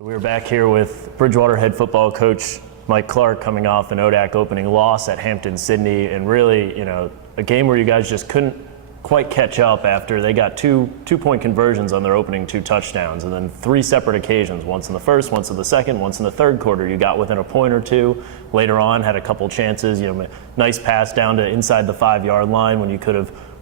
We're back here with Bridgewater head football coach Mike Clark coming off an ODAC opening loss at Hampton-Sydney, and really, a game where you guys just couldn't quite catch up after they got two-point conversions on their opening 2 touchdowns, and then 3 separate occasions, once in the first, once in the second, once in the third quarter. You got within a point or two. Later on, had a couple chances, nice pass down to inside the 5-yard line when you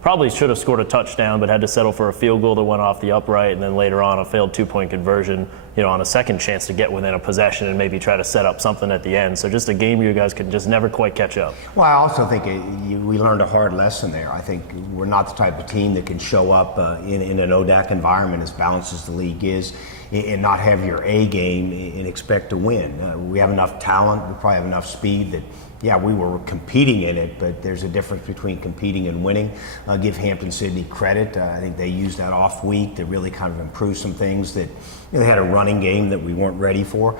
probably should have scored a touchdown, but had to settle for a field goal that went off the upright, and then later on a failed 2-point conversion, on a second chance to get within a possession and maybe try to set up something at the end. So just a game where you guys could just never quite catch up. Well, I also think we learned a hard lesson there. I think we're not the type of team that can show up in an ODAC environment as balanced as the league is and not have your A game and expect to win. We have enough talent, we probably have enough speed that we were competing in it, but there's a difference between competing and winning. Give Hampton-Sydney credit. I think they used that off week to really kind of improve some things that they had a running game that we weren't ready for.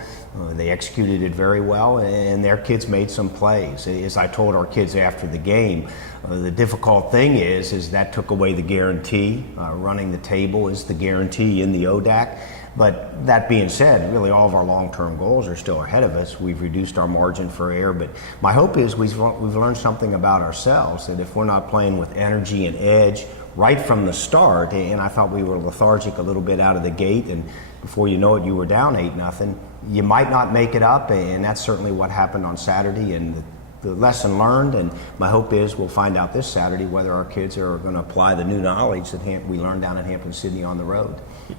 They executed it very well, and their kids made some plays. As I told our kids after the game, the difficult thing is that took away the guarantee. Running the table is the guarantee in the ODAC. But that being said, really all of our long-term goals are still ahead of us. We've reduced our margin for error, but my hope is we've learned something about ourselves, that if we're not playing with energy and edge right from the start, and I thought we were lethargic a little bit out of the gate, and before you know it, you were down 8-0, you might not make it up, and that's certainly what happened on Saturday, and the lesson learned, and my hope is we'll find out this Saturday whether our kids are going to apply the new knowledge that we learned down at Hampton-Sydney on the road.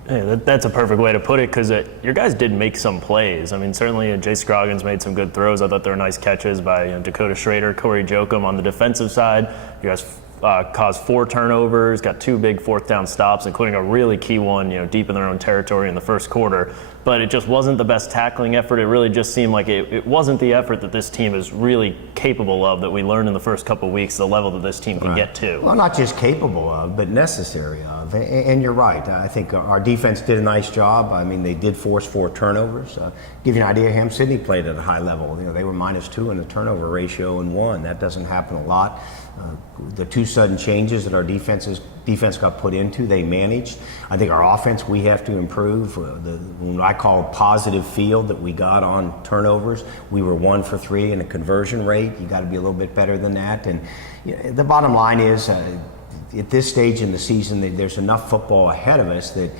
Yeah, that's a perfect way to put it, because your guys did make some plays. I mean, certainly Jay Scroggins made some good throws. I thought there were nice catches by Dakota Schrader, Corey Jokum on the defensive side. You guys caused 4 turnovers, got 2 big 4th down stops, including a really key one, deep in their own territory in the first quarter. But it just wasn't the best tackling effort. It really just seemed like it wasn't the effort that this team is really capable of, that we learned in the first couple of weeks, the level that this team can get to. Well, not just capable of, but necessary of. And you're right. I think our defense did a nice job. I mean, they did force 4 turnovers. Give you an idea, Hampton-Sydney played at a high level. They were -2 in the turnover ratio and won. That doesn't happen a lot. The 2 sudden changes that our defense got put into, they managed. I think our offense, we have to improve. What I call positive field that we got on turnovers, we were 1 for 3 in a conversion rate. You got to be a little bit better than that. And the bottom line is, at this stage in the season, there's enough football ahead of us that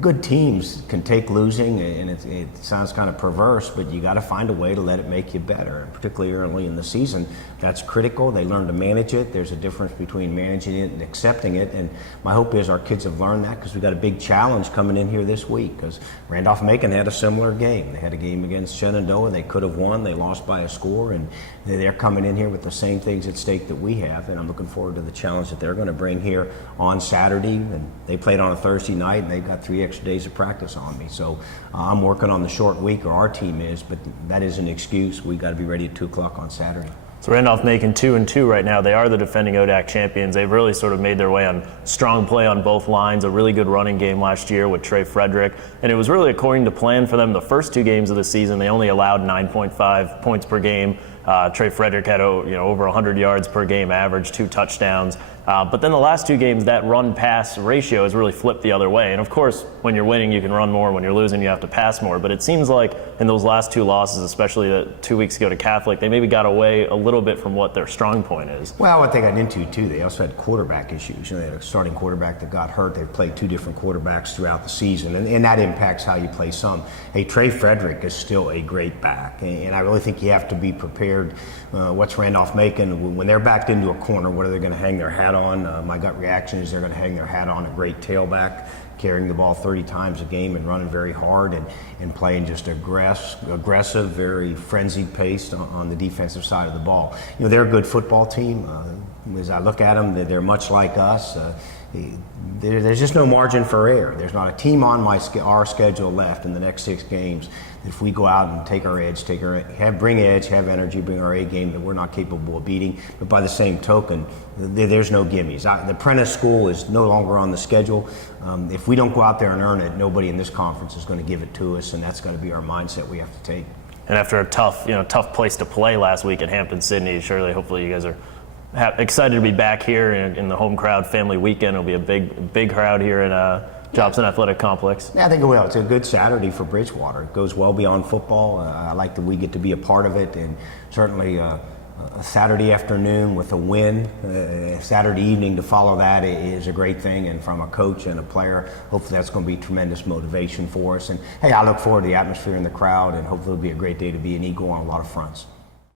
good teams can take losing, and it sounds kind of perverse, but you got to find a way to let it make you better, and particularly early in the season. That's critical. They learn to manage it. There's a difference between managing it and accepting it, and my hope is our kids have learned that, because we've got a big challenge coming in here this week, because Randolph-Macon had a similar game. They had a game against Shenandoah. They could have won. They lost by a score, and they're coming in here with the same things at stake that we have, and I'm looking forward to the challenge that they're going to bring here on Saturday. And they played on a Thursday night, and they've got 3 extra days of practice on me. So I'm working on the short week, or our team is, but that is an excuse. We've got to be ready at 2 o'clock on Saturday. So Randolph-Macon 2-2 right now. They are the defending ODAC champions. They've really sort of made their way on strong play on both lines, a really good running game last year with Trey Frederick. And it was really according to plan for them the first 2 games of the season. They only allowed 9.5 points per game. Trey Frederick had over 100 yards per game average, 2 touchdowns. But then the last 2 games, that run-pass ratio has really flipped the other way. And of course, when you're winning, you can run more. When you're losing, you have to pass more. But it seems like in those last 2 losses, especially the 2 weeks ago to Catholic, they maybe got away a little bit from what their strong point is. Well, what they got into, too, they also had quarterback issues. They had a starting quarterback that got hurt. They played 2 different quarterbacks throughout the season, and that impacts how you play some. Hey, Trey Frederick is still a great back, and I really think you have to be prepared. What's Randolph-Macon? When they're backed into a corner, what are they going to hang their hat on? My gut reaction is they're going to hang their hat on a great tailback, carrying the ball 30 times a game and running very hard and playing just aggressive, very frenzied pace on the defensive side of the ball. They're a good football team. As I look at them, they're much like us. There's just no margin for error. There's not a team on our schedule left in the next 6 games that if we go out and take our edge, bring edge, have energy, bring our A game, that we're not capable of beating. But by the same token, there's no gimmies. The Prentice School is no longer on the schedule. If we don't go out there and earn it, nobody in this conference is going to give it to us, and that's going to be our mindset we have to take. And after a tough place to play last week at Hampton-Sydney, hopefully you guys are excited to be back here in the home crowd family weekend. It'll be a big crowd here Jobson Athletic Complex. Yeah, I think it will. It's a good Saturday for Bridgewater. It goes well beyond football. I like that we get to be a part of it, and certainly a Saturday afternoon with a win, Saturday evening to follow that is a great thing. And from a coach and a player, hopefully that's going to be tremendous motivation for us. And hey, I look forward to the atmosphere in the crowd, and hopefully it'll be a great day to be an Eagle on a lot of fronts.